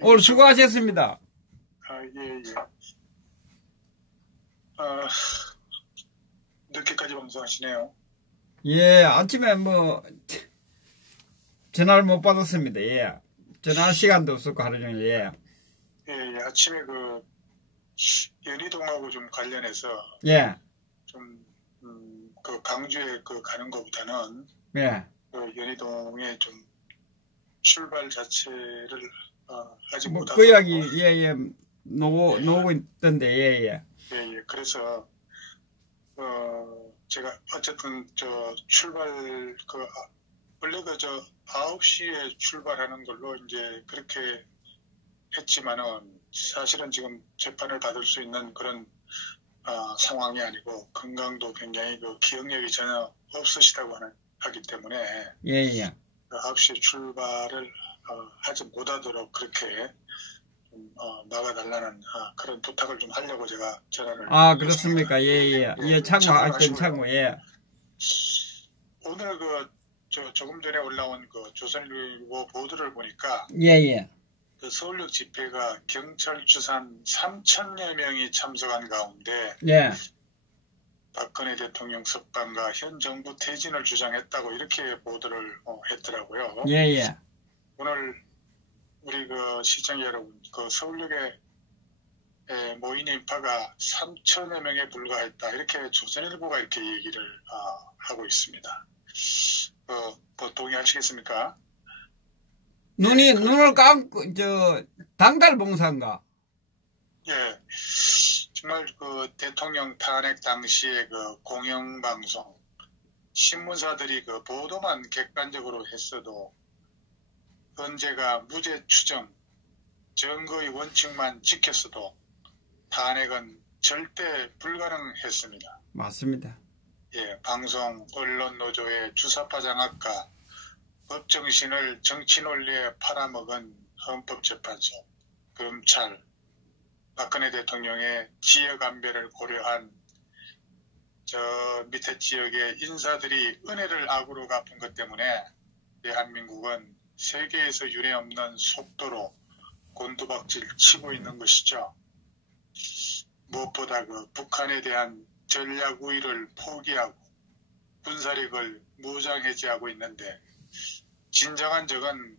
오늘 수고하셨습니다. 예, 예. 아, 늦게까지 방송하시네요. 예, 아침에 전화를 못 받았습니다. 예. 전화할 시간도 없었고, 하루 종일, 예. 예, 예. 아침에 연희동하고 좀 관련해서. 예. 좀, 강주에 가는 것보다는. 예. 연희동에 좀 출발 자체를, 하지 못하고. 그 이야기, 예, 예. 놓고 있던데, 예, 예. 예, 예. 그래서, 제가 어쨌든 출발 원래 9시에 출발하는 걸로 이제 그렇게 했지만은 사실은 지금 재판을 받을 수 있는 그런 상황이 아니고 건강도 굉장히 기억력이 전혀 없으시다고 하기 때문에 예, 예. 9시에 출발을 하지 못하도록 그렇게 막아달라는 그런 부탁을 좀 하려고 제가 전화를. 그렇습니까? 예, 예. 예, 참고, 예. 오늘 조금 전에 올라온 조선일보 보도를 보니까. 예, 예. 서울역 집회가 경찰 추산 3,000여 명이 참석한 가운데. 예. 박근혜 대통령 석방과 현 정부 퇴진을 주장했다고 이렇게 보도를 했더라고요. 예, 예. 오늘 우리 시청자 여러분, 서울역에 모인 인파가 3,000여 명에 불과했다. 이렇게 조선일보가 이렇게 얘기를 하고 있습니다. 동의하시겠습니까? 눈을 감고, 당달봉사인가? 예. 정말 대통령 탄핵 당시의 공영방송, 신문사들이 보도만 객관적으로 했어도 헌재가 무죄 추정, 증거의 원칙만 지켰어도 탄핵은 절대 불가능했습니다. 맞습니다. 예, 방송, 언론 노조의 주사파 장악과 법정신을 정치 논리에 팔아먹은 헌법재판소, 검찰, 박근혜 대통령의 지역안배를 고려한 밑에 지역의 인사들이 은혜를 악으로 갚은 것 때문에 대한민국은 세계에서 유례없는 속도로 곤두박질 치고 있는 것이죠. 무엇보다 북한에 대한 전략 우위를 포기하고 군사력을 무장해제하고 있는데 진정한 적은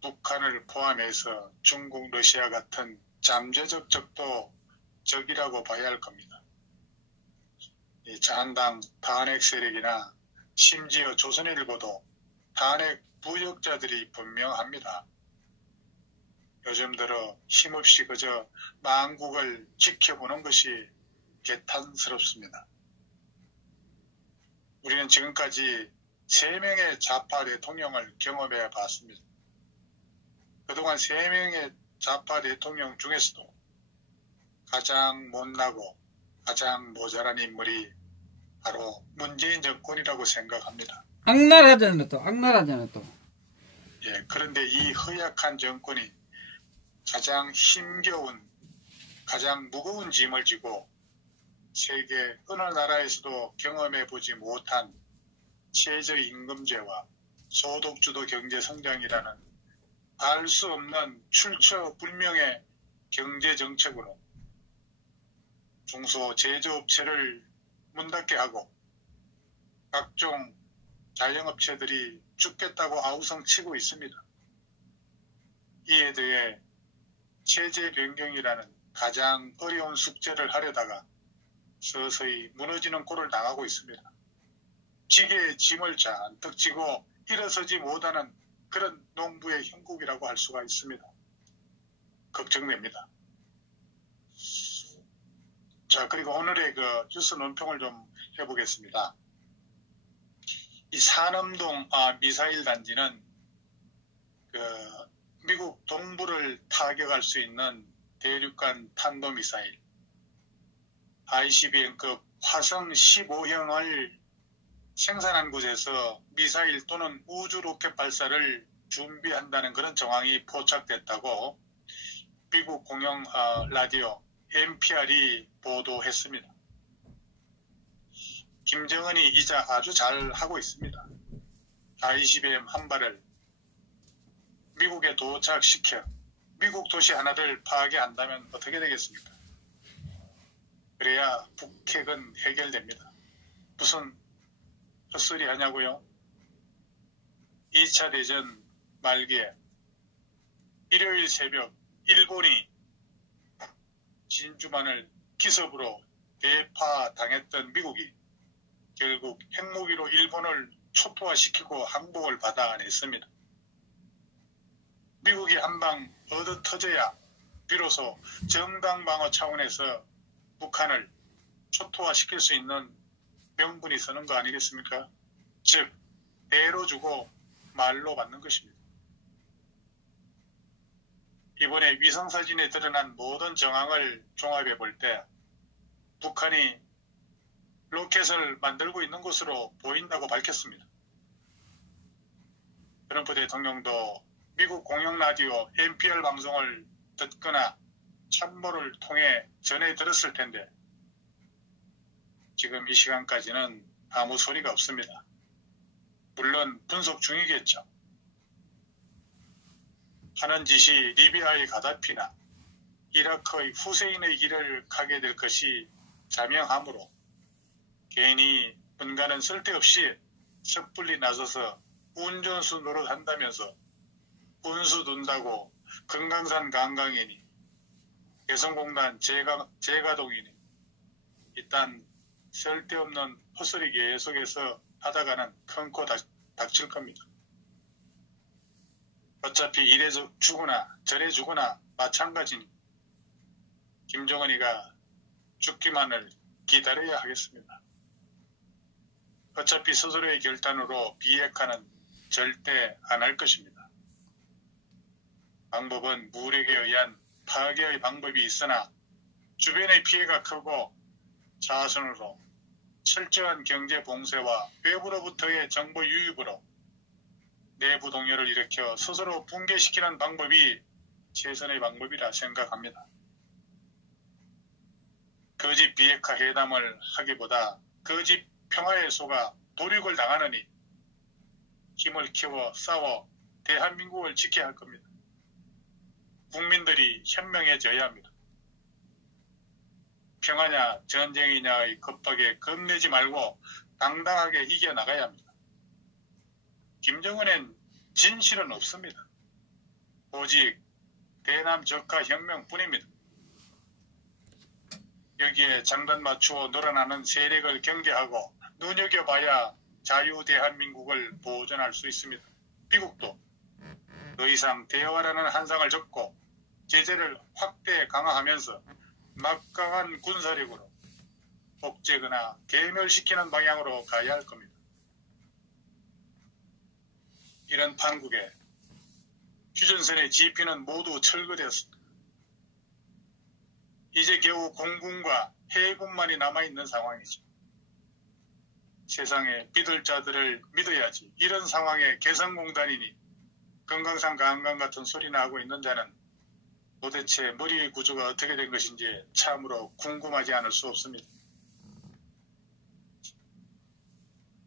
북한을 포함해서 중국, 러시아 같은 잠재적 적도 적이라고 봐야 할 겁니다. 이 자한당 탄핵 세력이나 심지어 조선일보도 탄핵 부역자들이 분명합니다. 요즘 들어 힘없이 그저 망국을 지켜보는 것이 개탄스럽습니다. 우리는 지금까지 3명의 좌파 대통령을 경험해 봤습니다. 그동안 3명의 좌파 대통령 중에서도 가장 못나고 가장 모자란 인물이 바로 문재인 정권이라고 생각합니다. 악랄하잖아 또. 예, 그런데 이 허약한 정권이 가장 힘겨운, 가장 무거운 짐을 지고 세계 어느 나라에서도 경험해보지 못한 최저임금제와 소득주도 경제성장이라는 알 수 없는 출처불명의 경제정책으로 중소제조업체를 문 닫게 하고 각종 자영업체들이 죽겠다고 아우성치고 있습니다. 이에 대해 체제 변경이라는 가장 어려운 숙제를 하려다가 서서히 무너지는 꼴을 당하고 있습니다. 지게의 짐을 잔뜩 지고 일어서지 못하는 그런 농부의 형국이라고 할 수가 있습니다. 걱정됩니다. 자, 그리고 오늘의 뉴스 논평을 좀 해보겠습니다. 이 산엄동 미사일 단지는 미국 동부를 타격할 수 있는 대륙간 탄도미사일 ICBM급 화성 15형을 생산한 곳에서 미사일 또는 우주 로켓 발사를 준비한다는 그런 정황이 포착됐다고 미국 공영 라디오 NPR이 보도했습니다. 김정은이 이자 아주 잘 하고 있습니다. ICBM 한 발을 미국에 도착시켜 미국 도시 하나를 파괴한다면 어떻게 되겠습니까? 그래야 북핵은 해결됩니다. 무슨 헛소리 하냐고요? 2차 대전 말기에 일요일 새벽 일본이 진주만을 기습으로 대파당했던 미국이 결국 핵무기로 일본을 초토화시키고 항복을 받아냈습니다. 미국이 한방 얻어 터져야 비로소 정당방어 차원에서 북한을 초토화시킬 수 있는 명분이 서는 거 아니겠습니까? 즉, 대로 주고 말로 받는 것입니다. 이번에 위성사진에 드러난 모든 정황을 종합해 볼 때 북한이 로켓을 만들고 있는 것으로 보인다고 밝혔습니다. 트럼프 대통령도 미국 공영라디오 NPR 방송을 듣거나 참모를 통해 전해 들었을 텐데 지금 이 시간까지는 아무 소리가 없습니다. 물론 분석 중이겠죠. 하는 짓이 리비아의 가다피나 이라크의 후세인의 길을 가게 될 것이 자명하므로 괜히 분간은 쓸데없이 섣불리 나서서 운전수 노릇한다면서 운수 둔다고 금강산 관광이니 개성공단 재가동이니 이딴 쓸데없는 헛소리 계속해서 하다가는 큰 코 닥칠 겁니다. 어차피 이래 주거나 저래 주거나 마찬가지니 김정은이가 죽기만을 기다려야 하겠습니다. 어차피 스스로의 결단으로 비핵화는 절대 안 할 것입니다. 방법은 무력에 의한 파괴의 방법이 있으나 주변의 피해가 크고 자선으로 철저한 경제 봉쇄와 외부로부터의 정보 유입으로 내부 동요를 일으켜 스스로 붕괴시키는 방법이 최선의 방법이라 생각합니다. 거짓 비핵화 회담을 하기보다 거짓 평화에 속아 도륙을 당하느니 힘을 키워 싸워 대한민국을 지켜야 할 겁니다. 국민들이 현명해져야 합니다. 평화냐 전쟁이냐의 겁박에 겁내지 말고 당당하게 이겨나가야 합니다. 김정은엔 진실은 없습니다. 오직 대남 적화 혁명뿐입니다. 여기에 장단 맞추어 놀아나는 세력을 경계하고 눈여겨봐야 자유 대한민국을 보존할 수 있습니다. 미국도 더 이상 대화라는 한상을 접고 제재를 확대 강화하면서 막강한 군사력으로 억제거나 괴멸시키는 방향으로 가야 할 겁니다. 이런 판국에 휴전선의 지피는 모두 철거되었습니다. 이제 겨우 공군과 해군만이 남아있는 상황이죠. 세상에 믿을 자들을 믿어야지. 이런 상황에 개성공단이니 금강산 관광 같은 소리나 하고 있는 자는 도대체 머리의 구조가 어떻게 된 것인지 참으로 궁금하지 않을 수 없습니다.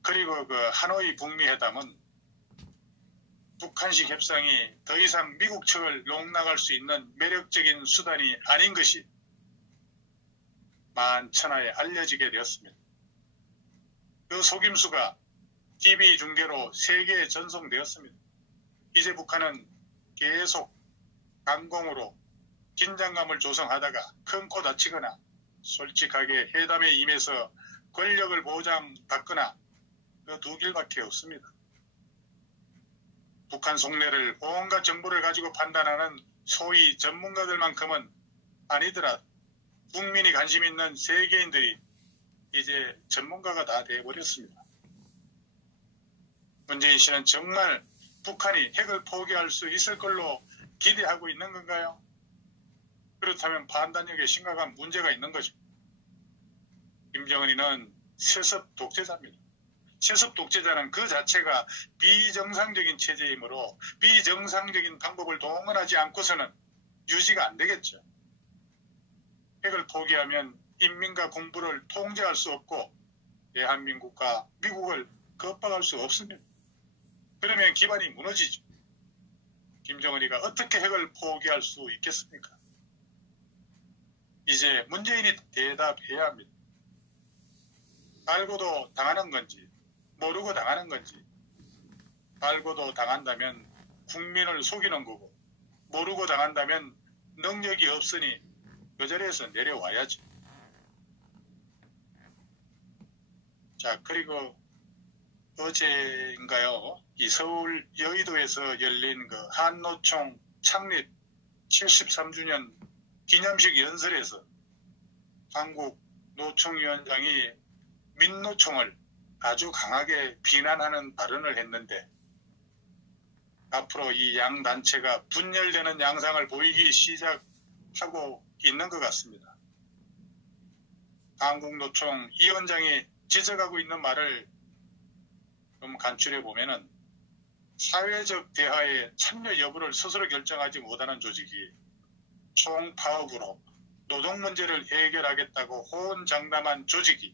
그리고 그 하노이 북미 회담은 북한식 협상이 더 이상 미국 측을 농락할 수 있는 매력적인 수단이 아닌 것이 만천하에 알려지게 되었습니다. 그 속임수가 TV 중계로 세계에 전송되었습니다. 이제 북한은 계속 강공으로 긴장감을 조성하다가 큰 코 다치거나 솔직하게 회담에 임해서 권력을 보장받거나 그 두 길밖에 없습니다. 북한 속내를 온갖 정보를 가지고 판단하는 소위 전문가들만큼은 아니더라도 국민이 관심 있는 세계인들이 이제 전문가가 다 돼버렸습니다. 문재인 씨는 정말 북한이 핵을 포기할 수 있을 걸로 기대하고 있는 건가요? 그렇다면 판단력에 심각한 문제가 있는 거죠. 김정은이는 세습 독재자입니다. 세습 독재자는 그 자체가 비정상적인 체제이므로 비정상적인 방법을 동원하지 않고서는 유지가 안 되겠죠. 핵을 포기하면 인민과 공부를 통제할 수 없고 대한민국과 미국을 겁박할 수 없습니다. 그러면 기반이 무너지죠. 김정은이가 어떻게 핵을 포기할 수 있겠습니까? 이제 문재인이 대답해야 합니다. 알고도 당하는 건지 모르고 당하는 건지, 알고도 당한다면 국민을 속이는 거고, 모르고 당한다면 능력이 없으니 그 자리에서 내려와야지. 자, 그리고 어제인가요? 이 서울 여의도에서 열린 그 한노총 창립 73주년 기념식 연설에서 한국 노총위원장이 민노총을 아주 강하게 비난하는 발언을 했는데, 앞으로 이 양 단체가 분열되는 양상을 보이기 시작하고 있는 것 같습니다. 한국노총 위원장이 지적하고 있는 말을 좀 간추려 보면은, 사회적 대화에 참여 여부를 스스로 결정하지 못하는 조직이 총파업으로 노동 문제를 해결하겠다고 호언장담한 조직이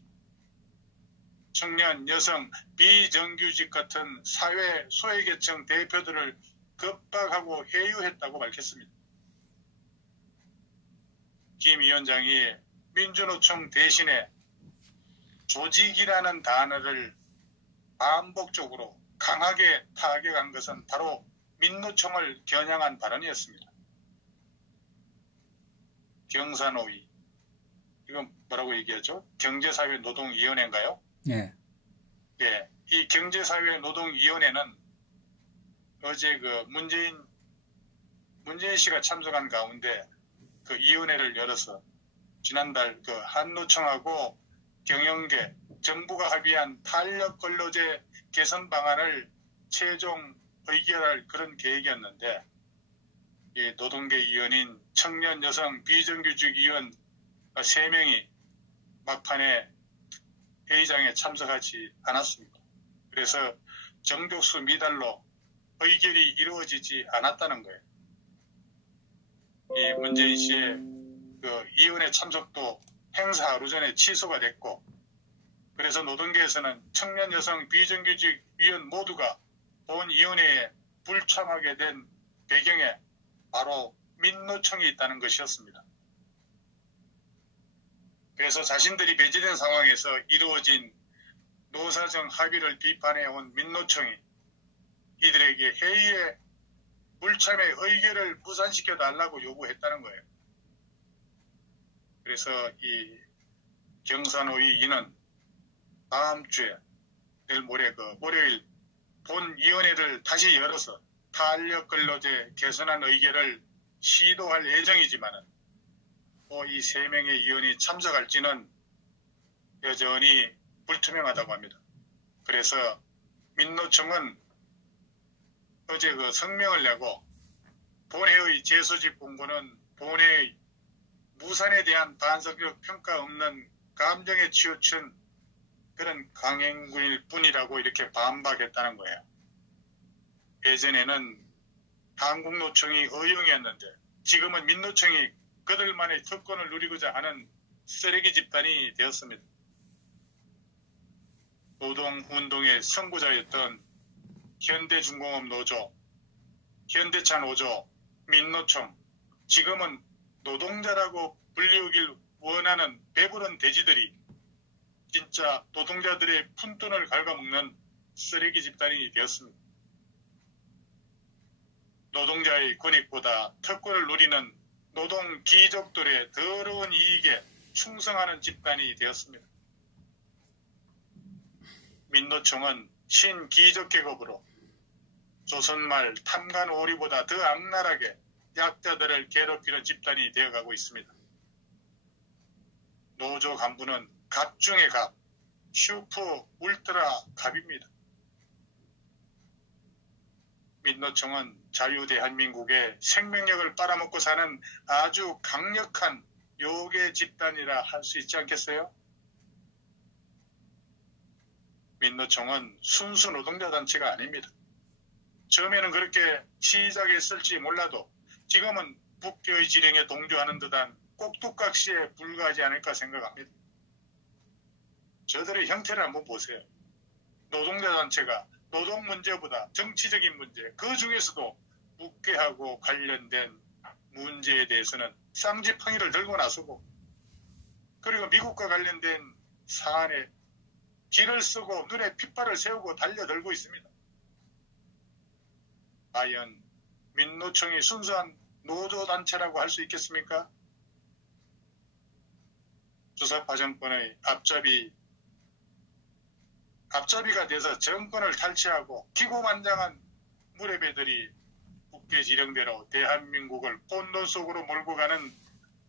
청년, 여성, 비정규직 같은 사회 소외계층 대표들을 겁박하고 회유했다고 밝혔습니다. 김 위원장이 민주노총 대신에 조직이라는 단어를 반복적으로 강하게 타격한 것은 바로 민노총을 겨냥한 발언이었습니다. 경사노위, 이건 뭐라고 얘기하죠? 경제사회노동위원회인가요? 예. 예, 이 경제사회노동위원회는 어제 그 문재인 씨가 참석한 가운데 그 위원회를 열어서 지난달 그 한노총하고 경영계, 정부가 합의한 탄력 근로제 개선 방안을 최종 의결할 그런 계획이었는데, 이 노동계 위원인 청년, 여성, 비정규직 위원 3명이 막판에 회의장에 참석하지 않았습니다. 그래서 정족수 미달로 의결이 이루어지지 않았다는 거예요. 이 문재인 씨의 그 위원회 참석도 행사 하루 전에 취소가 됐고, 그래서 노동계에서는 청년, 여성, 비정규직 위원 모두가 본 위원회에 불참하게 된 배경에 바로 민노총이 있다는 것이었습니다. 그래서 자신들이 배제된 상황에서 이루어진 노사정 합의를 비판해온 민노총이 이들에게 회의에 불참의 의결을 무산시켜달라고 요구했다는 거예요. 그래서 이 경산호위 이는 다음 주에, 내일 모레 월요일 본위원회를 다시 열어서 탄력 근로제 개선안 의결을 시도할 예정이지만은 이 3명의 위원이 참석할지는 여전히 불투명하다고 합니다. 그래서 민노총은 어제 그 성명을 내고 본회의 재소집 공고는 본회의 무산에 대한 반성적 평가 없는 감정에 치우친 그런 강행군일 뿐이라고 이렇게 반박했다는 거예요. 예전에는 한국노총이 의용이었는데 지금은 민노총이 그들만의 특권을 누리고자 하는 쓰레기 집단이 되었습니다. 노동운동의 선구자였던 현대중공업 노조, 현대차 노조, 민노총, 지금은 노동자라고 불리우길 원하는 배부른 돼지들이 진짜 노동자들의 푼돈을 갉아먹는 쓰레기 집단이 되었습니다. 노동자의 권익보다 특권을 누리는 노동 귀족들의 더러운 이익에 충성하는 집단이 되었습니다. 민노총은 신귀족 계급으로 조선말 탐관오리보다 더 악랄하게 약자들을 괴롭히는 집단이 되어가고 있습니다. 노조 간부는 갑 중의 갑, 슈퍼 울트라 갑입니다. 민노총은 자유대한민국의 생명력을 빨아먹고 사는 아주 강력한 요괴 집단이라 할 수 있지 않겠어요? 민노총은 순수 노동자 단체가 아닙니다. 처음에는 그렇게 시작했을지 몰라도 지금은 북교의 지령에 동조하는 듯한 꼭두각시에 불과하지 않을까 생각합니다. 저들의 형태를 한번 보세요. 노동자 단체가 노동 문제보다 정치적인 문제, 그 중에서도 북괴하고 관련된 문제에 대해서는 쌍지팡이를 들고 나서고, 그리고 미국과 관련된 사안에 길을 쓰고 눈에 핏발을 세우고 달려들고 있습니다. 과연 민노총이 순수한 노조단체라고 할 수 있겠습니까? 주사파 정권의 앞잡이가 돼서 정권을 탈취하고 기고만장한 무례배들이 국회 지령대로 대한민국을 혼돈 속으로 몰고 가는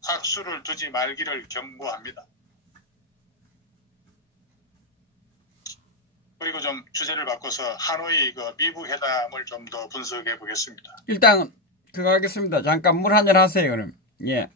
악수를 두지 말기를 경고합니다. 그리고 좀 주제를 바꿔서 하노이 미국 회담을 좀 더 분석해 보겠습니다. 일단 그거 하겠습니다. 잠깐 물 한잔 하세요. 그럼. 예.